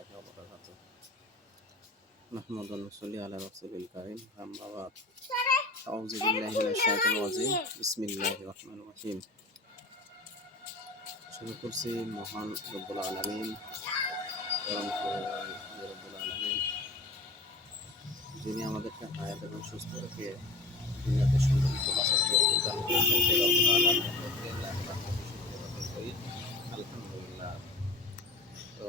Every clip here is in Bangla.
সবাইকে অবকাশ আছে মাহমুদুল মুসলি আলা রাসুলিল কারিম আম্মা বাদ আউযু বিল্লাহি মিনাশ শাইতানির রাজিম। বিসমিল্লাহির রহমানির রহিম। শুরু করছি মহান রব্বুল আলামিন রব্বুল আলামিন। যিনি আমাদেরকে হায়াত এবং সুস্থ রেখে দুনিয়াতে সম্মানিত বাসার জন্য দান করেছেন সেই রব্বুল আলামিনকে আলহামদুলিল্লাহ। তো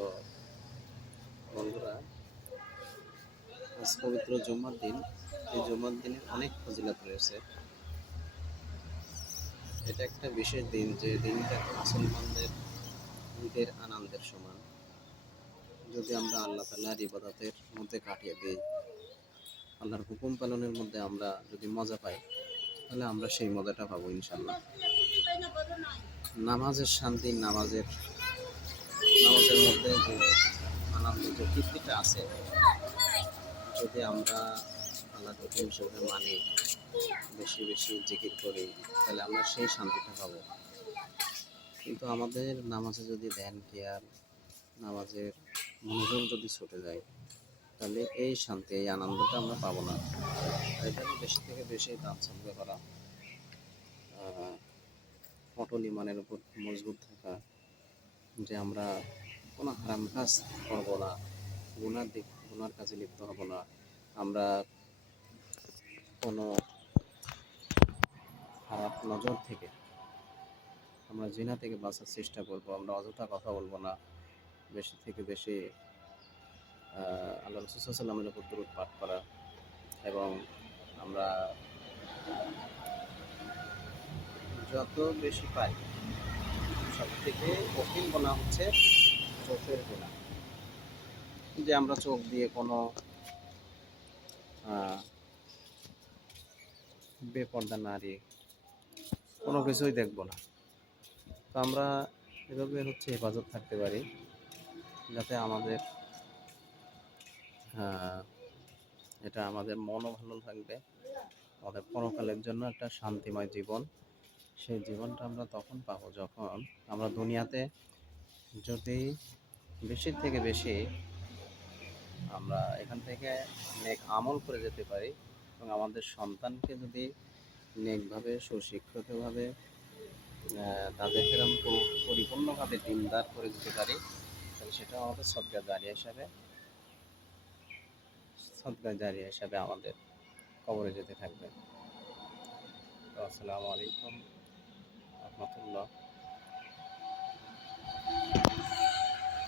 আজ পবিত্র জুম্মার দিন। এই জুম্মার দিনে অনেক ফজিলত রয়েছে। এটা একটা বিশেষ দিন যে দিনটা মুসলমানদের ঈদের আনন্দের সমান। যদি আমরা আল্লাহ তাল্লাহর ইবাদতের মধ্যে কাটিয়ে দিই, আল্লাহর হুকুম পালনের মধ্যে আমরা যদি মজা পাই, তাহলে আমরা সেই মজাটা পাবো ইনশাল্লাহ নামাজের শান্তি, নামাজের নামাজের মধ্যে যে আনন্দ, যে তৃপ্তিটা আছে যদি আমরা আল্লাহ হুকুম হিসেবে মানি, বেশি বেশি জিকির করি, তাহলে আমরা সেই শান্তিটা পাবো। কিন্তু আমাদের নামাজে যদি ধ্যান কেয়ার নামাজের মনোযোগ যদি ছুটে যায়, তাহলে এই শান্তি, এই আনন্দটা আমরা পাবো না। জন্য বেশি থেকে বেশি দাম সামনে করা অটল ইমানের উপর মজবুত থাকা, যে আমরা কোনো হারাম কাজ করব না গুণার দিক গুনার কাজে লিপ্ত হব না। আমরা কোনো খারাপ নজর থেকে, আমরা জিনা থেকে বাঁচার চেষ্টা করব, আমরা অযথা কথা বলব না। বেশি থেকে বেশি আল্লাহ রসুলামের উপর দূরত পাঠ করা এবং আমরা যত বেশি পাই সব থেকে কঠিন গোনা হচ্ছে চোখের গোনা যে আমরা চোখ দিয়ে কোনো বেপর্দা নারী কোনো কিছুই দেখব না। তো আমরা এভাবে হচ্ছে হেফাজত থাকতে পারি, যাতে আমাদের এটা আমাদের মনও ভালো থাকবে, আমাদের পরকালের জন্য একটা শান্তিময় জীবন। সেই জীবনটা আমরা তখন পাবো যখন আমরা দুনিয়াতে যদি বেশি থেকে বেশি আমরা এখান থেকে নেক আমল করে যেতে পারি এবং আমাদের সন্তানকে যদি নেকভাবে, সুশিক্ষিতভাবে তাদেরকে আমি পরিপূর্ণভাবে দিনদার করে দিতে পারি, তাহলে সেটা আমাদের সদকা জারিয়া হিসাবে, সদকা জারিয়া হিসাবে আমাদের কবরে যেতে থাকবে। তো আসসালামু আলাইকুম, রহমতুল্লাহ।